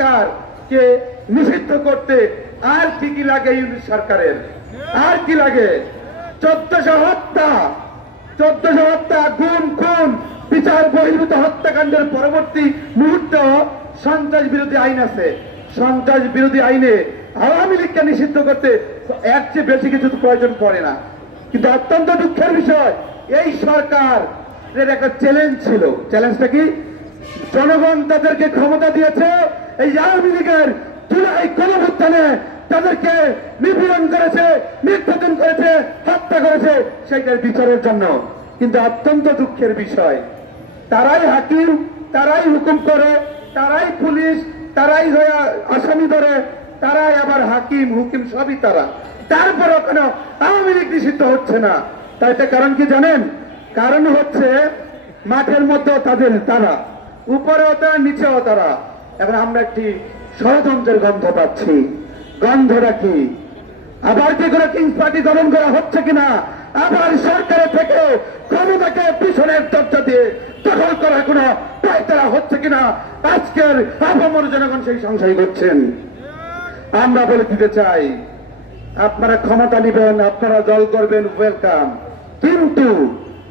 সরকার কে নিষিদ্ধ করতে আর কি কি লাগে ইউনিট সরকারের? আর কি লাগে? চোদ্দশো হত্যা চোদ্দশো হত্যা, গুম, খুন, বিচার বহির্ভূত হত্যাকাণ্ডের পরবর্তী মুহূর্ত সন্ত্রাস বিরোধী আইন আছে। সন্ত্রাস বিরোধী আইনে আওয়ামী লীগকে নিষিদ্ধ করতে এর চেয়ে বেশি কিছু প্রয়োজন পড়ে না। কিন্তু অত্যন্ত দুঃখের বিষয়, এই সরকার এর একটা চ্যালেঞ্জ ছিল। চ্যালেঞ্জটা কি? জনগণ তাদেরকে ক্ষমতা দিয়েছে। এই আওয়ামী লীগের জুলাই গণভুত্থানে তাদেরকে নিপীড়ন করেছে, নির্যাতন করেছে, হত্যা করেছে সেইটার বিচারের জন্য। কিন্তু অত্যন্ত দুঃখের বিষয়, তারাই হাকিম, তারাই হুকুম করে, তারাই পুলিশ, তারাই আসামি ধরে, তারাই আবার হাকিম, হুকিম সবই তারা। তারপরে কেন আওয়ামী লীগ নিষিদ্ধ হচ্ছে না। তাই কারণ কি জানেন? কারণ হচ্ছে মাঠের মধ্যে তাদের তারা। উপরেও তারা নিচেও তারা এখন আমরা একটি ষড়যন্ত্রের গন্ধ পাচ্ছি। গন্ধটা কি? আবার কি করে কিংস পার্টি দমন করা হচ্ছে কিনা? আবার সরকারের থেকে ক্ষমতাকে পিছনের দরজা দিয়ে দখল করা কোনো পায়তারা হচ্ছে কিনা? আজকের আপামর জনগণ সেই সংশয় করছেন। আমরা বলে দিতে চাই, আপনারা ক্ষমতা নেবেন, আপনারা দল করবেন ওয়েলকাম কিন্তু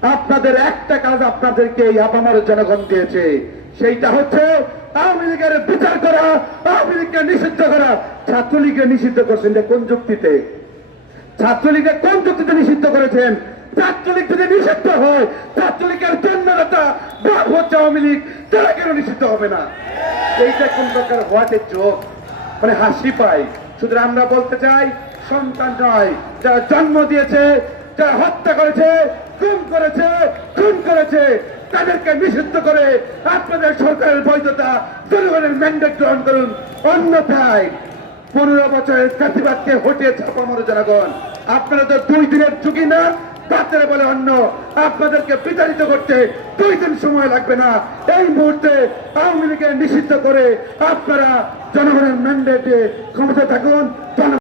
আপনাদের একটা কাজ আপনাদেরকে এই আপামর জনগণ দিয়েছে। সেইটা হচ্ছে আওয়ামী লীগের বিচার করা, আওয়ামী লীগকে নিষিদ্ধ করা। ছাত্রলীগকে নিষিদ্ধ করছেন এটা কোন যুক্তিতে? ছাত্রলীগের কোন যুক্তিতে নিষিদ্ধ করেছেন? ছাত্রলীগ যদি নিষিদ্ধ হয়, ছাত্রলীগের জন্মদাতা বাপ হচ্ছে আওয়ামী লীগ, তারা কেন নিষিদ্ধ হবে না? এইটা কোন প্রকার হোয়াট জোক? মানে হাসি পাই সুতরাং আমরা বলতে চাই, সন্তান নয়, যারা জন্ম দিয়েছে, যারা হত্যা করেছে করেছে, খুন করেছে, তাদেরকে নিষিদ্ধ করে আপনাদের সরকারের বৈধতা জনগণের ম্যান্ডেট গ্রহণ করুন। অন্যথায় পনেরো বছরের প্রতিবাদকে হটিয়ে ছাপামারো জনগণ। আপনারা তো দুই দিনের চুকি না তাদের বলে অন্য। আপনাদেরকে বিতাড়িত করতে দুই দিন সময় লাগবে না। এই মুহূর্তে আওয়ামী লীগের নিষিদ্ধ করে আপনারা জনগণের ম্যান্ডেটে ক্ষমতা থাকুন।